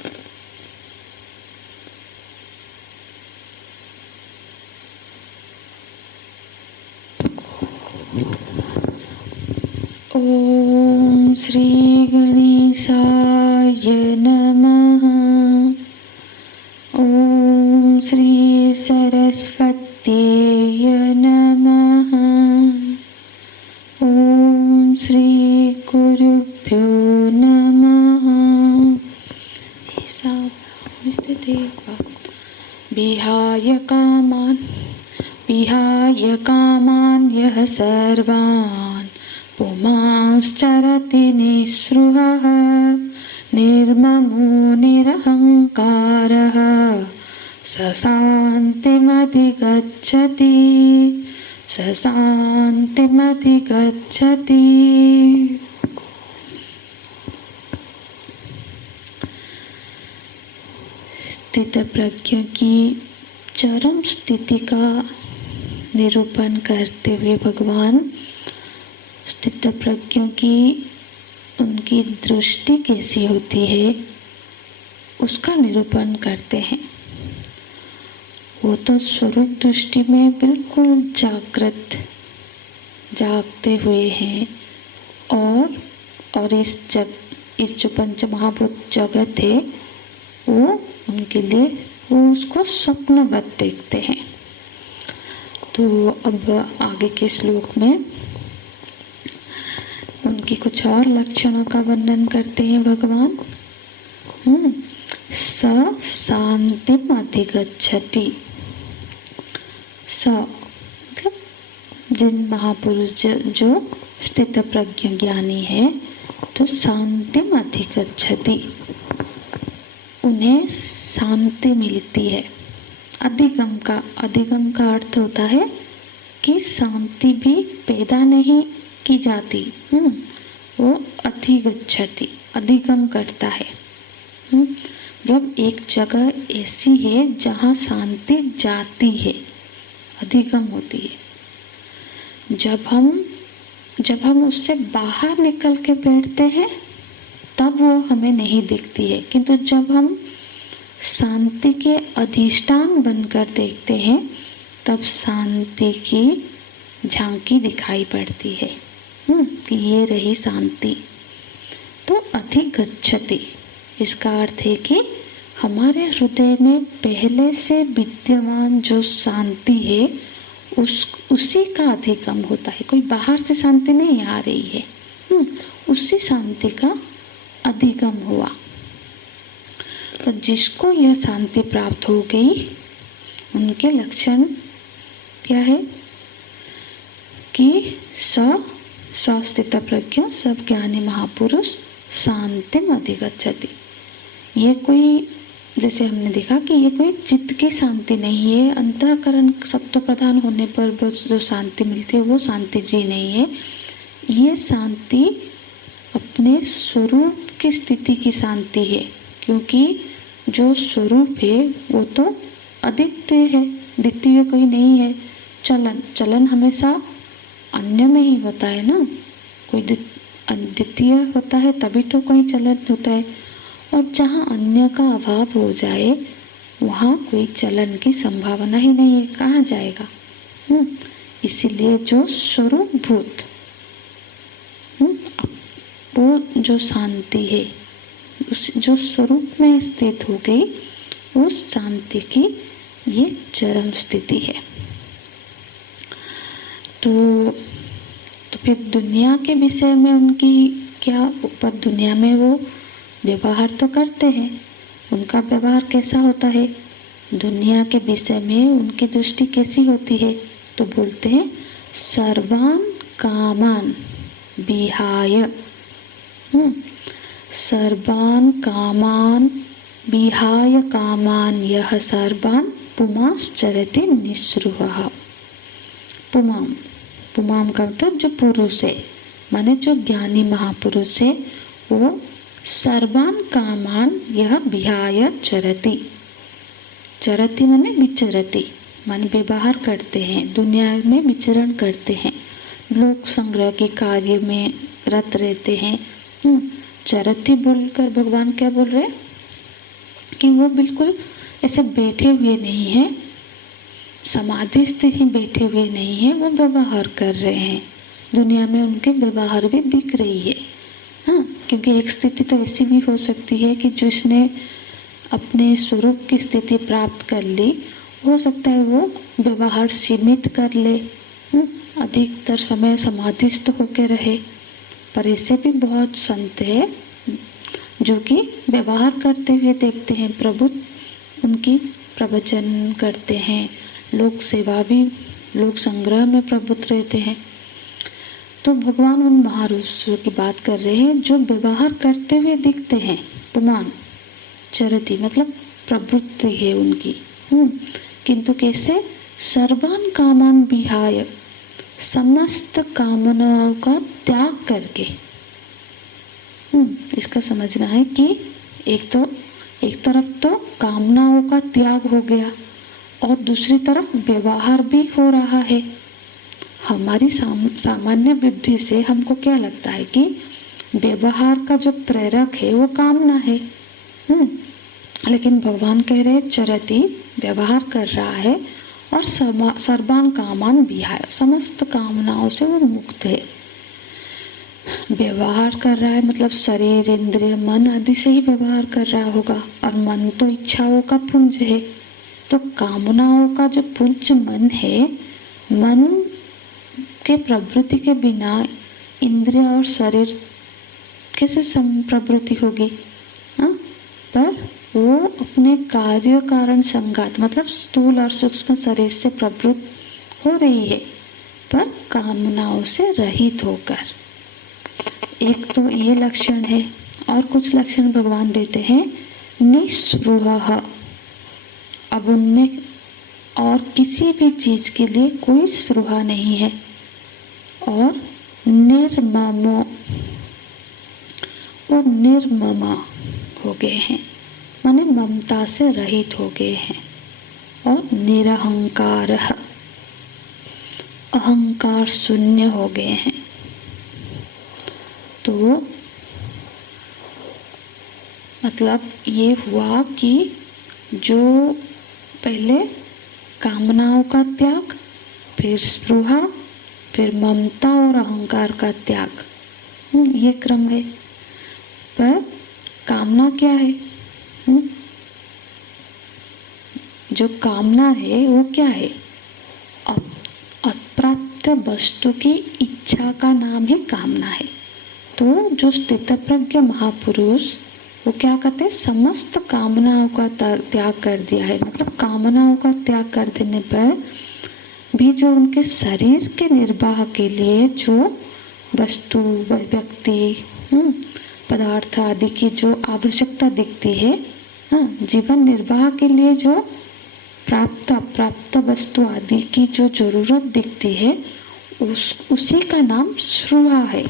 ओम श्री गणेशाय नमः। ओम श्री सरस्वत्यै नमः। ओम श्री गुरुभ्यो नमः। विहाय कामान् यः सर्वान् पुमांश्चरति निःस्पृहः निर्ममो निरहङ्कारः स शान्तिमधिगच्छति। स्थितप्रज्ञ की चरम स्थिति का निरूपण करते हुए भगवान स्थितप्रज्ञों की उनकी दृष्टि कैसी होती है उसका निरूपण करते हैं। वो तो स्वरूप दृष्टि में बिल्कुल जागते हुए हैं और इस जो पंच महाभूत जगत है वो उनके लिए वो उसको स्वप्नवत देखते हैं। तो अब आगे के श्लोक में उनकी कुछ और लक्षणों का वर्णन करते हैं भगवान। स शांतिम अधिगच्छति। स मतलब जिन महापुरुष जो स्थित प्रज्ञ ज्ञानी है तो शांतिम अधिगच्छति, उन्हें शांति मिलती है। अधिगम का अर्थ होता है कि शांति भी पैदा नहीं की जाती, वो अधिगच्छति अधिगम करता है। जब एक जगह ऐसी है जहाँ शांति जाती है, अधिगम होती है। जब हम उससे बाहर निकल के बैठते हैं तब वो हमें नहीं दिखती है, किंतु जब हम शांति के अधिष्ठान बनकर देखते हैं तब शांति की झांकी दिखाई पड़ती है कि ये रही शांति। तो अधिगच्छति इसका अर्थ है कि हमारे हृदय में पहले से विद्यमान जो शांति है उसी का अधिगम होता है। कोई बाहर से शांति नहीं आ रही है, उसी शांति का अधिगम हुआ। तो जिसको यह शांति प्राप्त हो गई उनके लक्षण क्या है कि स्थित प्रज्ञ सब ज्ञानी महापुरुष शांतिम अधिगच्छति। ये कोई, जैसे हमने देखा कि ये कोई चित्त की शांति नहीं है, अंतःकरण सत्व प्रधान होने पर जो शांति मिलती है वो शांति भी नहीं है। ये शांति अपने स्वरूप की स्थिति की शांति है, क्योंकि जो स्वरूप है वो तो अद्वितीय है, द्वितीय कोई नहीं है। चलन हमेशा अन्य में ही होता है ना, कोई द्वितीय होता है तभी तो कोई चलन होता है, और जहाँ अन्य का अभाव हो जाए वहाँ कोई चलन की संभावना ही नहीं है, कहाँ जाएगा। इसीलिए जो स्वरूप भूत वो जो शांति है उस जो स्वरूप में स्थित हो गई उस शांति की ये चरम स्थिति है। तो फिर दुनिया के विषय में उनकी क्या, ऊपर दुनिया में वो व्यवहार तो करते हैं, उनका व्यवहार कैसा होता है, दुनिया के विषय में उनकी दृष्टि कैसी होती है। तो बोलते हैं सर्वान कामान विहाय, सर्वान कामान विहाय कामान यह सर्वान पुमांश्चरति निःस्पृहः। पुमाम का मतलब जो पुरुष है, माने जो ज्ञानी महापुरुष है, वो सर्वान कामान यह विहाय चरति। चरति माने विचरति, माने व्यवहार करते हैं, दुनिया में विचरण करते हैं, लोक संग्रह के कार्य में रत रहते हैं। चरति बोलकर भगवान क्या बोल रहे हैं, कि वो बिल्कुल ऐसे बैठे हुए नहीं है, समाधिस्थ ही बैठे हुए नहीं है, वो व्यवहार कर रहे हैं। दुनिया में उनके व्यवहार भी दिख रही है। हाँ, क्योंकि एक स्थिति तो ऐसी भी हो सकती है कि जिसने अपने स्वरूप की स्थिति प्राप्त कर ली, हो सकता है वो व्यवहार सीमित कर ले, अधिकतर समय समाधिस्थ होकर रहे। पर ऐसे भी बहुत संत है जो कि व्यवहार करते हुए देखते हैं, प्रभु उनकी प्रवचन करते हैं, लोक सेवा भी, लोक संग्रह में प्रभुत्व रहते हैं। तो भगवान उन महापुरुषों की बात कर रहे हैं जो व्यवहार करते हुए दिखते हैं। पुमान चरति मतलब प्रवृत्ति है उनकी, किंतु कैसे? सर्वान कामान विहाय, समस्त कामनाओं का त्याग करके। इसका समझना है कि एक तरफ तो कामनाओं का त्याग हो गया और दूसरी तरफ व्यवहार भी हो रहा है। हमारी सामान्य बुद्धि से हमको क्या लगता है कि व्यवहार का जो प्रेरक है वो कामना है, लेकिन भगवान कह रहे चरति व्यवहार कर रहा है और सर्वान कामान विहाय, समस्त कामनाओं से वो मुक्त है। व्यवहार कर रहा है मतलब शरीर, इंद्रिय, मन आदि से ही व्यवहार कर रहा होगा, और मन तो इच्छाओं का पुंज है। तो कामनाओं का जो पुंज मन है, मन के प्रवृत्ति के बिना इंद्रिय और शरीर कैसे प्रवृत्ति होगी? पर वो अपने कार्य कारण संघात मतलब स्थूल और सूक्ष्म शरीर से प्रवृत्त हो रही है, पर कामनाओं से रहित होकर। एक तो ये लक्षण है, और कुछ लक्षण भगवान देते हैं। निस्पृह, अब उनमें और किसी भी चीज के लिए कोई स्पृहा नहीं है। और निर्ममो, वो निर्ममा हो गए हैं, माने ममता से रहित हो गए हैं। और निरहंकार, अहंकार शून्य हो गए हैं। तो मतलब ये हुआ कि जो पहले कामनाओं का त्याग, फिर स्पृहा, फिर ममता और अहंकार का त्याग, ये क्रम है। पर कामना क्या है? जो कामना है वो क्या है? अप्राप्त वस्तु की इच्छा का नाम ही कामना है। तो जो स्थितप्रज्ञ महापुरुष वो क्या करते हैं? समस्त कामनाओं का त्याग कर दिया है। मतलब कामनाओं का त्याग कर देने पर भी जो उनके शरीर के निर्वाह के लिए जो वस्तु, व्यक्ति, पदार्थ आदि की जो आवश्यकता दिखती है, जीवन निर्वाह के लिए जो प्राप्त अप्राप्त वस्तु आदि की जो जरूरत दिखती है, उसी का नाम स्पृहा है।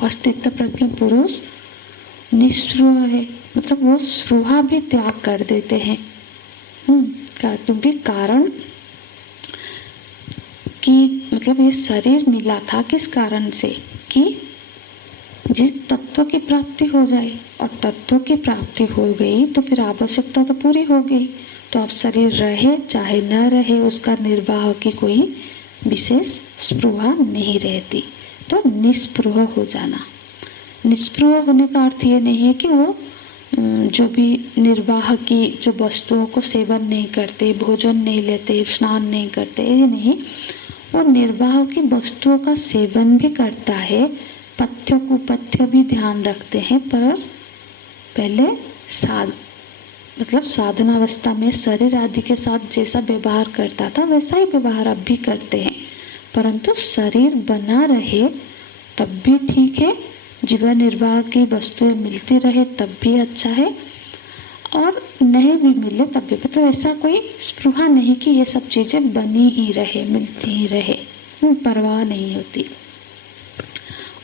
और स्थित प्रज्ञ पुरुष निस्पृह है, मतलब वो स्पृहा भी त्याग कर देते हैं। क्योंकि कारण कि मतलब ये शरीर मिला था किस कारण से? कि जिस तत्व की प्राप्ति हो जाए, और तत्व की प्राप्ति हो गई तो फिर आवश्यकता तो पूरी हो गई। तो अब शरीर रहे चाहे न रहे, उसका निर्वाह की कोई विशेष स्पृहा नहीं रहती। तो निस्पृह हो जाना। निस्पृह होने का अर्थ ये नहीं है कि वो जो भी निर्वाह की जो वस्तुओं को सेवन नहीं करते, भोजन नहीं लेते, स्नान नहीं करते, ये नहीं। वो निर्वाह की वस्तुओं का सेवन भी करता है, पथ्य कुपथ्य भी ध्यान रखते हैं, पर पहले मतलब साधनावस्था में शरीर आदि के साथ जैसा व्यवहार करता था वैसा ही व्यवहार अब भी करते हैं। परंतु शरीर बना रहे तब भी ठीक है, जीवन निर्वाह की वस्तुएं मिलती रहे तब भी अच्छा है, और नहीं भी मिले तब भी, मतलब ऐसा कोई स्पृहा नहीं कि ये सब चीजें बनी ही रहे, मिलती ही रहे, परवाह नहीं होती।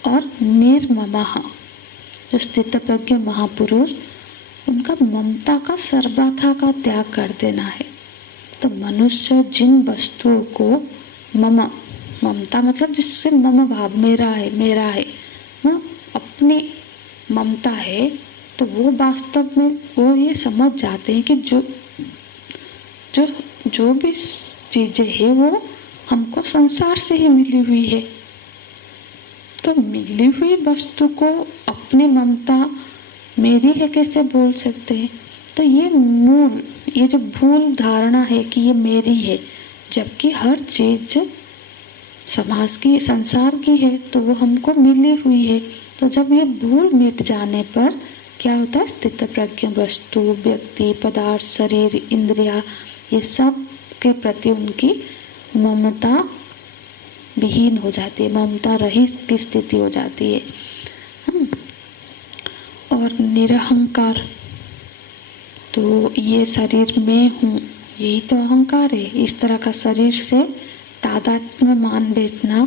और निर्ममः, जो स्थित प्रज्ञ महापुरुष, उनका ममता का सर्वथा का त्याग कर देना है। तो मनुष्य जिन वस्तुओं को ममता मतलब जिससे मम भाव, मेरा है, अपनी ममता है, तो वो वास्तव में वो ये समझ जाते हैं कि जो जो जो भी चीजें है वो हमको संसार से ही मिली हुई है। तो मिली हुई वस्तु को अपनी ममता मेरी है कैसे बोल सकते हैं? तो ये जो भूल धारणा है कि ये मेरी है, जबकि हर चीज समाज की, संसार की है, तो वो हमको मिली हुई है। तो जब ये भूल मिट जाने पर क्या होता है? स्थित प्रज्ञ वस्तु, व्यक्ति, पदार्थ, शरीर, इंद्रिया, ये सब के प्रति उनकी ममता विहीन हो जाती है, ममता रहित की स्थिति हो जाती है। और निरहंकार, तो ये शरीर में हूँ, यही तो अहंकार है। इस तरह का शरीर से तादात्म्य में मान बैठना,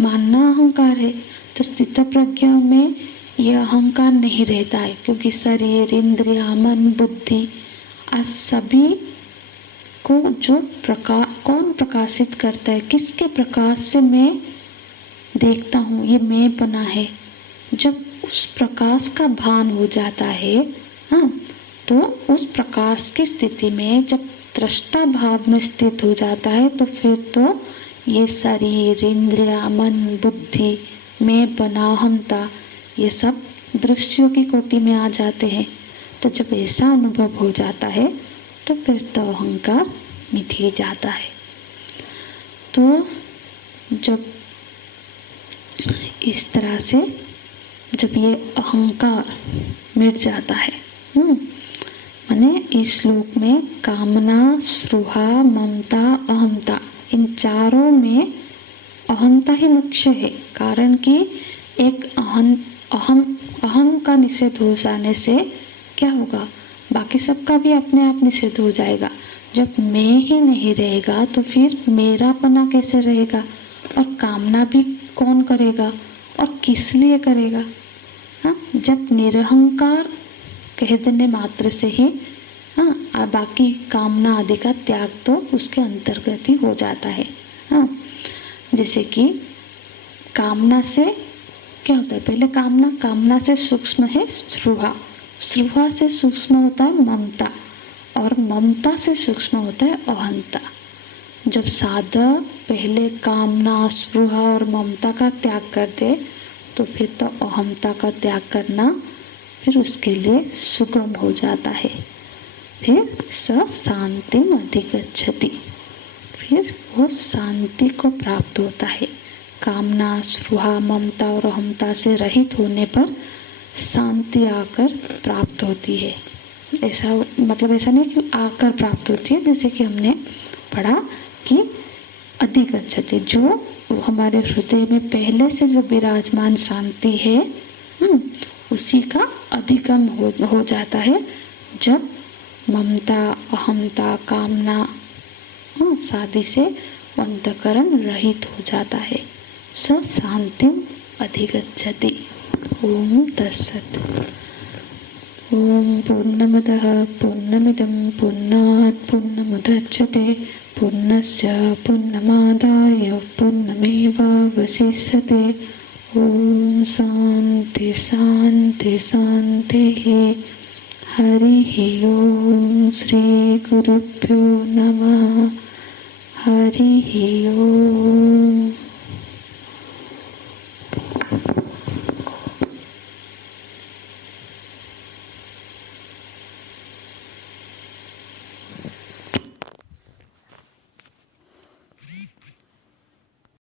मानना अहंकार है। तो स्थित प्रज्ञा में यह अहंकार नहीं रहता है, क्योंकि शरीर, इंद्रिया, मन, बुद्धि आज सभी को जो कौन प्रकाशित करता है, किसके प्रकाश से मैं देखता हूँ, ये मैं बना है। जब उस प्रकाश का भान हो जाता है, हाँ, तो उस प्रकाश की स्थिति में जब दृष्टा भाव में स्थित हो जाता है, तो फिर तो ये शरीर, इंद्रिया, मन, बुद्धि, मैं बना, अहंता, ये सब दृश्यों की कोटि में आ जाते हैं। तो जब ऐसा अनुभव हो जाता है तो फिर तो अहंकार मिट ही जाता है। तो जब इस तरह से जब ये अहंकार मिट जाता है, माने इस श्लोक में कामना, स्पृहा, ममता, अहंता, इन चारों में अहंता ही मुख्य है। कारण कि एक अहम का निषेध हो जाने से क्या होगा? बाकी सबका भी अपने आप निषेध हो जाएगा। जब मैं ही नहीं रहेगा तो फिर मेरापना कैसे रहेगा? और कामना भी कौन करेगा और किस लिए करेगा? हाँ, जब निरहंकार कह देने मात्र से ही हाँ, बाकी कामना आदि का त्याग तो उसके अंतर्गत ही हो जाता है। हाँ, जैसे कि कामना से क्या होता है? पहले कामना से सूक्ष्म है स्पृहा, स्पृहा से सूक्ष्म होता है ममता, और ममता से सूक्ष्म होता है अहंता। जब साधक पहले कामना, स्पृहा और ममता का त्याग कर दे तो फिर तो अहंता का त्याग करना फिर उसके लिए सुगम हो जाता है। फिर स शांतिम अधिगच्छति, फिर वो शांति को प्राप्त होता है। कामना, स्पृहा, ममता और अहंता से रहित होने पर शांति आकर प्राप्त होती है। ऐसा मतलब ऐसा नहीं कि आकर प्राप्त होती है, जैसे कि हमने पढ़ा कि अधिगच्छति, जो हमारे हृदय में पहले से जो विराजमान शांति है, उसी का अधिगम हो जाता है जब ममता, अहंता, कामना शादी से अंतःकरण रहित हो जाता है। स शांतिम अधिगच्छति। ओम तत्सत्। ओम पूर्णमदः पूर्णमिदं पूर्णात् पूर्णमुदच्यते पूर्णस्य पूर्णमादाय पूर्णमेवावशिष्यते। ओम शांति शांति शांतिः। हरिः ओम। श्री गुरुभ्यो नमः। हरिः ओम।